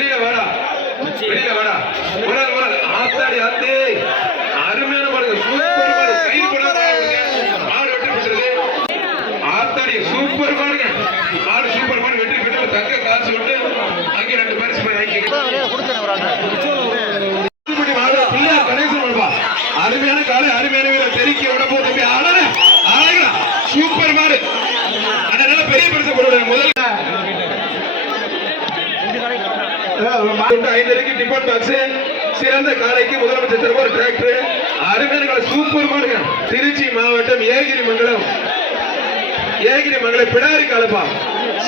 வெளியில வேடா வெளியில வேடா உடல் உடல். ஆத்தாடி ஆத்தி. அருமையான பாருங்க. சூப்பர் பாரு கை போடாத மாடு வெற்றி பெற்றது ஆத்தாடி சூப்பர் பாருங்க. மாடு சூப்பர் மாடு வெற்றி பெற்று தங்க காசு விட்டு அங்கே ரெண்டு பரிசு போய் வாங்கிக்கிட்டு தூத்துக்குடி மாடு பிள்ளையார் கணேசன் வருவா. அருமையான காலை அருமையான வீரர் தெறிக்க விட போது தம்பி அழக அழகா சூப்பர் மாடு அதனால பெரிய பரிசு போடுவேன் முதல்ல ஐந்தரைக்கு டிபன் பாக்ஸ் சிறந்த காலைக்கு முதலமைச்சர் ஒரு டிராக்டர் அருமையான சூப்பர் மாடுங்க. திருச்சி மாவட்டம் ஏகிரி மங்கலம் ஏகிரி மங்கலம் பிடாரி காலப்பா.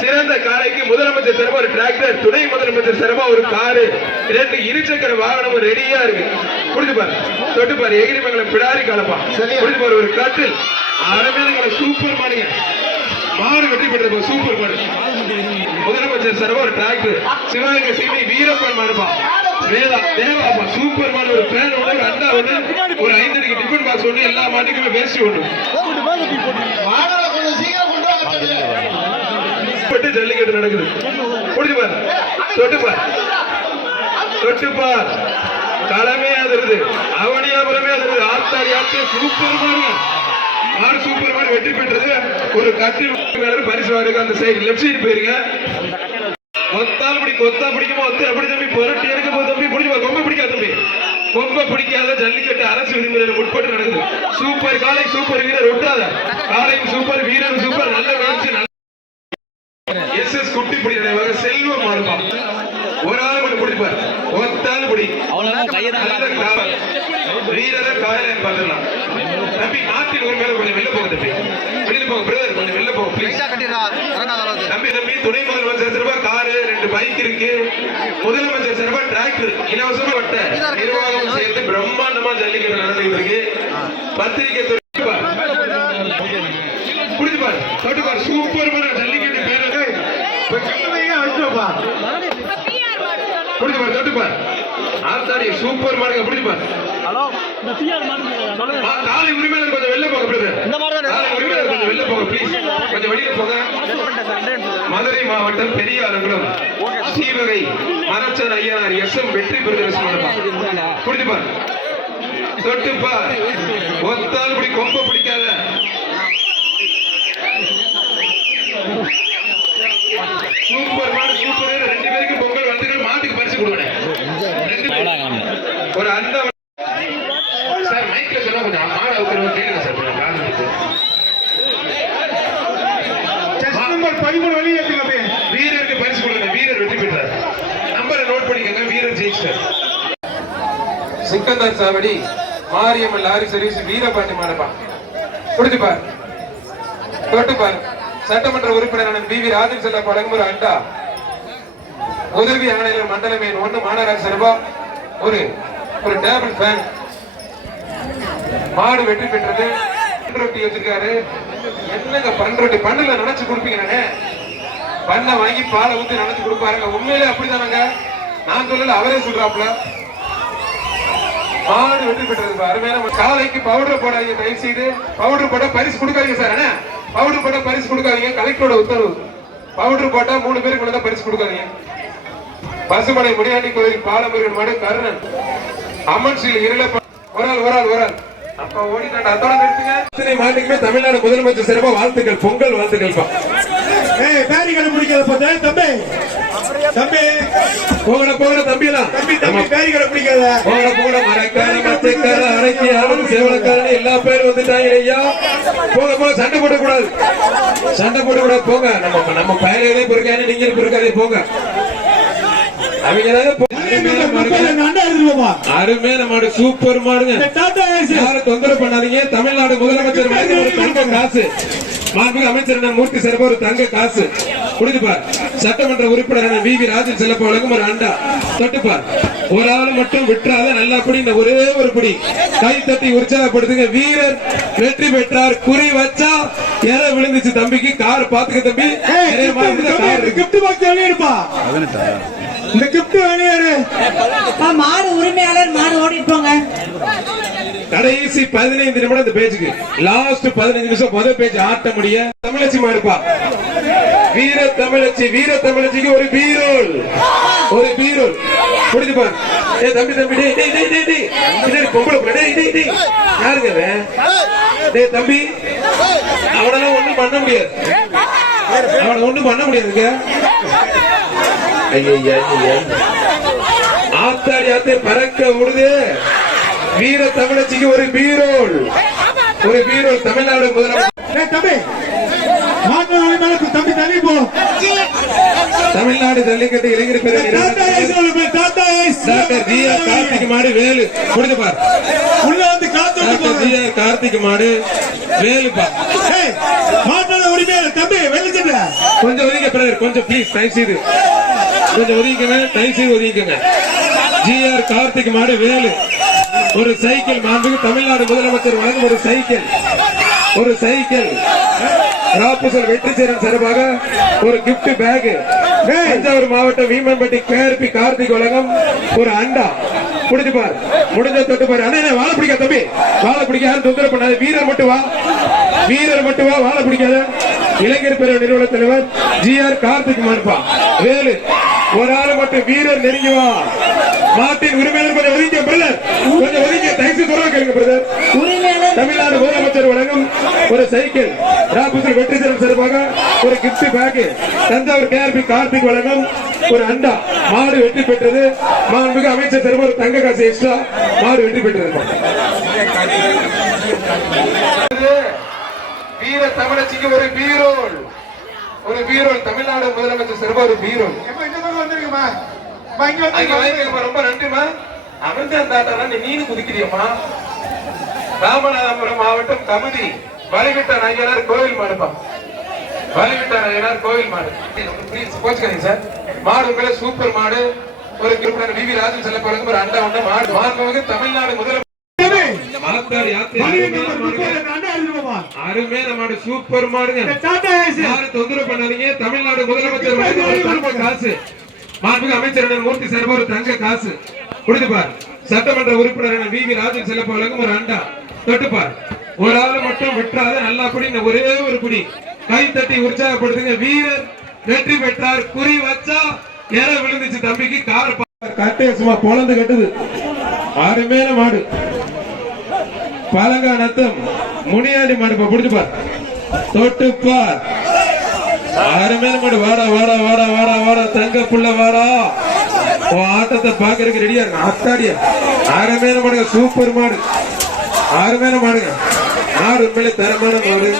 சிறந்த காலைக்கு முதலமைச்சர் தரமா ஒரு டிராக்டர் துணை முதலமைச்சர் தரமா ஒரு காரு இரண்டு இருசக்கர வாகனமும் ரெடியா இருக்கு. புரிஞ்சு பாரு. தொட்டு பாரு ஏகிரி மங்கலம் பிடாரி காலப்பா. புரிஞ்சு பாரு ஒரு கட்டில். அருமையான சூப்பர் மாடுங்க. மாடு வெற்றி பெற்றது சூப்பர் மாடு. முதலமைச்சர் சார் ஒரு டிராக்டர். சிவகங்கை சீமை வீரப்பன் மாடுப்பா. வேதா தேவாப்பா சூப்பர் மாடு. ஒரு பேன் ஒன்று ஒரு அண்டா ஒன்று ஒரு ஐந்தரைக்கு டிஃபன் பாக்ஸ் ஒன்று எல்லா மாட்டுக்குமே வேஸ்ட் ஒன்று. ஜல்லிக்கட்டு நடக்குது. புடிச்சு பார். தொட்டு பார். தொட்டு பார். களமே அதிருது. அவனியாபுரமே அதிருது. ஆத்தாடி ஆத்து சூப்பர் மாடு மாடு சூப்பர் மாடு வெற்றி பெற்றது. ஒரு மேல பரிசு வாருக்கு அந்த சைடு லெஃப்ட் சைடு போயிருங்க. கொத்தால் பிடி கொத்தா பிடிக்குமோ ஒத்து அப்படி தம்பி? புரட்டி எடுக்க போது தம்பி பாரு. கொம்பை பிடிக்காத தம்பி. கொம்பை பிடிக்காத ஜல்லிக்கட்டு அரசு விதிமுறையில் உட்பட்டு நடக்குது. சூப்பர் காலை சூப்பர் வீரர் விட்டாத காலையும் சூப்பர் வீரர் சூப்பர். நல்ல வளர்ச்சி நல்ல எஸ் எஸ் குட்டி பிடிக்கிறவங்க செல்வம் ஒரு ஆள் மட்டும் பிடிப்பார். ஒத்தாள் பிடி. அவ்வளவுதான் வீரரை காயலை பார்த்துடலாம். தம்பி நாட்டின் ஒரு மேல கொஞ்சம் வெளில போங்க தம்பி. வெளியில போங்க பிரதர் கொஞ்சம் வெளில போங்க ப்ளீஸ் தம்பி தம்பி துணை முதலமைச்சர் சிறப்பா காரு ரெண்டு பைக் இருக்கு. முதலமைச்சர் சிறப்பா டிராக்டர் இலவசமா வட்ட. நிர்வாகம் சேர்ந்து பிரம்மாண்டமா ஜல்லிக்கட்டு நடந்துட்டு இருக்கு. பத்திரிகை துறை குடிச்சு பாரு. தொட்டு பாரு. சூப்பர் ஜல்லிக்கட்டு பேரு. குடிச்சு பாரு தொட்டு பாரு. ஆத்தாடி சூப்பர் மாடுங்க குடிச்சு பாரு. ஹலோ இந்த பிஆர் மாதிரி சொல்லுங்க. ஆ, காலை உரிமையாளர் கொஞ்சம் வெளில போங்க பிரதர். இந்த மாதிரி தான் காலை உரிமையாளர் கொஞ்சம் வெளில போங்க ப்ளீஸ் கொஞ்சம் வெளியில போங்க. மதுரை மாவட்டம் பெரியாரங்குளம். ஸ்ரீவகை மரச்சன் ஐயனார் எஸ் எம் வெற்றி பிரதர்சனம் புரிஞ்சு பாரு தொட்டு பார். ஒத்தால் பிடி கொம்ப பிடிக்காத. சூப்பர் மாடு சூப்பர். ரெண்டு பேருக்கு பொங்கல் வாழ்த்துக்கள் மாட்டுக்கு பரிசு கொடுக்கணும். ஒரு அந்த சார் மைக்ல சொன்னா கொஞ்சம் மாடு அவுக்கிறவங்க கேளுங்க சார் கொஞ்சம் காது கொடுத்து. நம்பர் பதிமூணு வெளியே ஏத்துங்க அப்படியே. வீரருக்கு பரிசு கொடுங்க வீரர் வெற்றி பெற்றார். நம்பரை நோட் பண்ணிக்கோங்க வீரர் ஜெயிச்சார் சிக்கந்தர் சாவடி மாரியம்மன் லாரி சர்வீஸ் வீரபாண்டி மாடப்பா. குடிச்சு பார். தொட்டு பார். சட்டமன்ற உறுப்பினர் பி வி ராஜன் செல்ல வழங்கும் ஒரு அண்டா. உதவி ஆணையர் மண்டலமே ஒண்ணு மாநகராட்சி சார்பா ஒரு ஒரு டேபிள் ஃபேன் மாடு வெற்றி பெற்றது. பன் வச்சிருக்காரு. என்னங்க பன் ரொட்டி? பண்ணுல நினைச்சு கொடுப்பீங்க பண்ணை வாங்கி பாலை ஊத்தி நினைச்சு கொடுப்பாருங்க. உண்மையிலே அப்படிதானங்க? நான் சொல்லல அவரே சொல்றாப்ல மாடு வெற்றி பெற்றது அருமையான காலைக்கு பவுடர் போடாதீங்க தயவு செய்து பவுடர் போட்டா பரிசு கொடுக்காதீங்க சார் என்ன? பவுடர் போட்டா பரிசு கொடுக்காதீங்க. கலெக்டரோட உத்தரவு. பவுடர் போட்டா மூணு பேருக்கு தான் பரிசு கொடுக்காதீங்க. பசுமலை முடியாண்டி கோயில் பாலமுருகன் மாடு கருணன். அம்மன் ஸ்ரீ இருள ஒரு ஆள் ஒரு ஆள் ஒரு ஆள். தமிழ்நாடு முதலமைச்சர் சிறப்பா வாழ்த்துக்கள் பொங்கல் வாழ்த்துக்கள் பேரி கடை பிடிக்காத போதே, தம்பி. தம்பி. போகட போகட தம்பியெல்லாம். தம்பி தம்பி பேரி கடை பிடிக்காத. போகட போகட மரக்கார மச்சக்கார அரைக்கி சேவலக்காரன் எல்லா பேரும் வந்துட்டாங்க ஐயா. போக போக சண்டை போட கூடாது சண்டை போட கூடாது போங்க. நம்ம நம்ம பயலே பொறுக்கானே நீங்க பொறுக்காதே போங்க. அருமையான மாடு சூப்பர் மாடுங்க. யாரும் தொந்தரவு பண்ணாதீங்க. தமிழ்நாடு முதலமைச்சர் தங்க காசு. மாண்புமிகு அமைச்சர் மூர்த்தி சிறப்பு ஒரு தங்க காசு. குடிச்சுப்பார் சட்டமன்ற உறுப்பினர் அண்ணன் வி வி ராஜன் செல்லப்ப வழங்கும் ஒரு அண்டா. தொட்டுப்பார் ஒரு ஆள் மட்டும் விட்டுறாத நல்லா படி. இந்த ஒரே ஒரு படி. கை தட்டி உற்சாகப்படுத்துங்க. வீரர் வெற்றி பெற்றார். குறி வச்சா எதை விழுந்துச்சு தம்பிக்கு? கார் பாத்துக்க தம்பி. கிஃப்ட் பாக்ஸ் வெளியிடுப்பா இந்த வெளியேறு அப்பா, மாடு உரிமையாளர் மாடு ஓடிட்டு போங்க. கடைசி பதினைந்து நிமிடம் இந்த பேஜுக்கு லாஸ்ட் பதினஞ்சு நிமிஷம் முதல் பேஜ் ஆட்ட முடிய. தமிழச்சி மாறுப்பா வீர தமிழச்சி வீர தமிழச்சிக்கு ஒரு பீரோல். ஒரு பீரோ வீரோல் புரிஞ்சு பாரு. ஏய் தம்பி தம்பி டேய் டேய் டேய் டேய் டேய். பின்னாடி பொம்பளை புள்ள. டேய் டேய் டேய். யாருங்க அவன் டேய் தம்பி. அவனெல்லாம் ஒண்ணும் பண்ண முடியாது. அவனை ஒண்ணும் பண்ண முடியாதுங்க. ஆத்தாடி ஆத்தே பறக்க விடுது. வீர தமிழச்சிக்கு ஒரு பீரோல். ஒரு பீரோல் தமிழ்நாடு முதலமைச்சர். தம்பி. தம்பி தள்ளி போ. தமிழ்நாடு ஜல்லிக்கட்டு இளைஞர் ஏஸ் டாக்டர் ஜி ஆர் கார்த்திக் மாடு வேலு. முடிஞ்சு பார். உள்ள வந்து டாக்டர் ஜி ஆர் கார்த்திக் மாடு வேலு பார். ஏய் மாட்டு உரிமையாளர் தம்பி வெளிச்சிட்ட கொஞ்சம் ஒதுங்க பிரதர் கொஞ்சம் ப்ளீஸ் தயவு செய்து கொஞ்சம் ஒதுங்கிக்கங்க தயவு செய்து ஒதுங்கிக்கங்க. ஜி ஆர் கார்த்திக் மாடு வேலு. ஒரு சைக்கிள் மாண்புக்கு தமிழ்நாடு முதலமைச்சர் வழங்கும் ஒரு சைக்கிள். ஒரு சைக்கிள். ராப்புசல் வெற்றிச்சேரன் சார்பாக ஒரு கிப்ட் பேக் தஞ்சாவூர் மாவட்டம் வீமன்பட்டி கேஆர்பி கார்த்திக் உலகம் ஒரு அண்டா. முடிஞ்சு முடிஞ்ச தொட்டு பாரு. அண்ணா வாழை பிடிக்க தம்பி. வாழை பிடிக்க யாரும் தொந்தரவு பண்ணாது. வீரர் மட்டும் வா. வீரர் மட்டும் வா. வாழை பிடிக்காத. இளைஞர் பெரிய நிறுவன தலைவர் ஜி ஆர் கார்த்திக் மார்பா வேலு. ஒரு ஆள் மட்டும் வீரர் நெருங்கி வா மாட்டின் உரிமையாளர் கொஞ்சம் ஒதுங்க பிரதர். கொஞ்சம் ஒதுங்க தயவுசெய்து சொல்ல கேளுங்க பிரதர். தமிழ்நாடு முதலமைச்சர் வழங்கும் ஒரு சைக்கிள். ராபுசல் வெற்றி சேரம் சார்பாக ஒரு gift pack Thanjavur KRP Karthik வழங்கும் ஒரு அண்டா. மாடு வெற்றி பெற்றது. மாண்புமிகு அமைச்சர் சார்பாக ஒரு தங்க காசு எக்ஸ்ட்ரா மாடு வெற்றி பெற்றது. வீர தமிழச்சிக்கு ஒரு பீரோல். ஒரு பீரோல். தமிழ்நாடு முதலமைச்சர் சார்பாக ஒரு பீரோல். இங்க அங்க வந்து ரொம்ப நன்றிமா அமைச்சர் தாத்தா நீ குதிக்கிறியம்மா. ராமநாதபுரம் மாவட்டம் கமுதி வலிவிட்ட நாயனார் கோவில் மாடுப்பா. வலிவிட்ட நாயனார் கோவில் மாடு. கோச்சுக்காதீங்க சார். மாடு உங்களே சூப்பர் மாடு. ஒரு கிருப்பனர் வி வி ராஜன் செல்ல பிறகு ஒரு அண்டா ஒண்ணு மாடு. மாண்புமிகு தமிழ்நாடு யாத்திரை அருமையான மாடு சூப்பர் மாடுங்க. தொந்தரவு பண்ணாதீங்க. தமிழ்நாடு முதலமைச்சர் காசு. மாண்புமிகு அமைச்சருடன் மூர்த்தி சார்பா ஒரு தங்க காசு. கொடுத்துப்பார் சட்டமன்ற உறுப்பினரான வி. வி. ராஜன் செல்லப்ப ஒரு அண்டா. தொட்டுப்பார் ஒரு ஆள் மட்டும் விட்டுறாத நல்லா குடி. இந்த ஒரே ஒரு குடி. கை தட்டி உற்சாகப்படுத்துங்க. வீரர் வெற்றி பெற்றார். குறி வச்சா எற விழுந்துச்சு தம்பிக்கு. கார் கட்டே சும்மா பொழந்து கட்டுது. ஆறு மேல மாடு. பழங்கா நத்தம். முனியாண்டி மாடு புடிச்சுப்பார் தொட்டுப்பார் ஆறு மேல மாடு. வாடா வாடா வாடா வாடா. வாடா தங்க புள்ள வாடா. ஆட்டத்தை பாக்குறதுக்கு ரெடியா இருக்கு? அத்தாடியா அருமையான மாடுங்க சூப்பர் மாடு. அருமையான மாடுங்க. மாடு உண்மையிலே தரமான மாடு.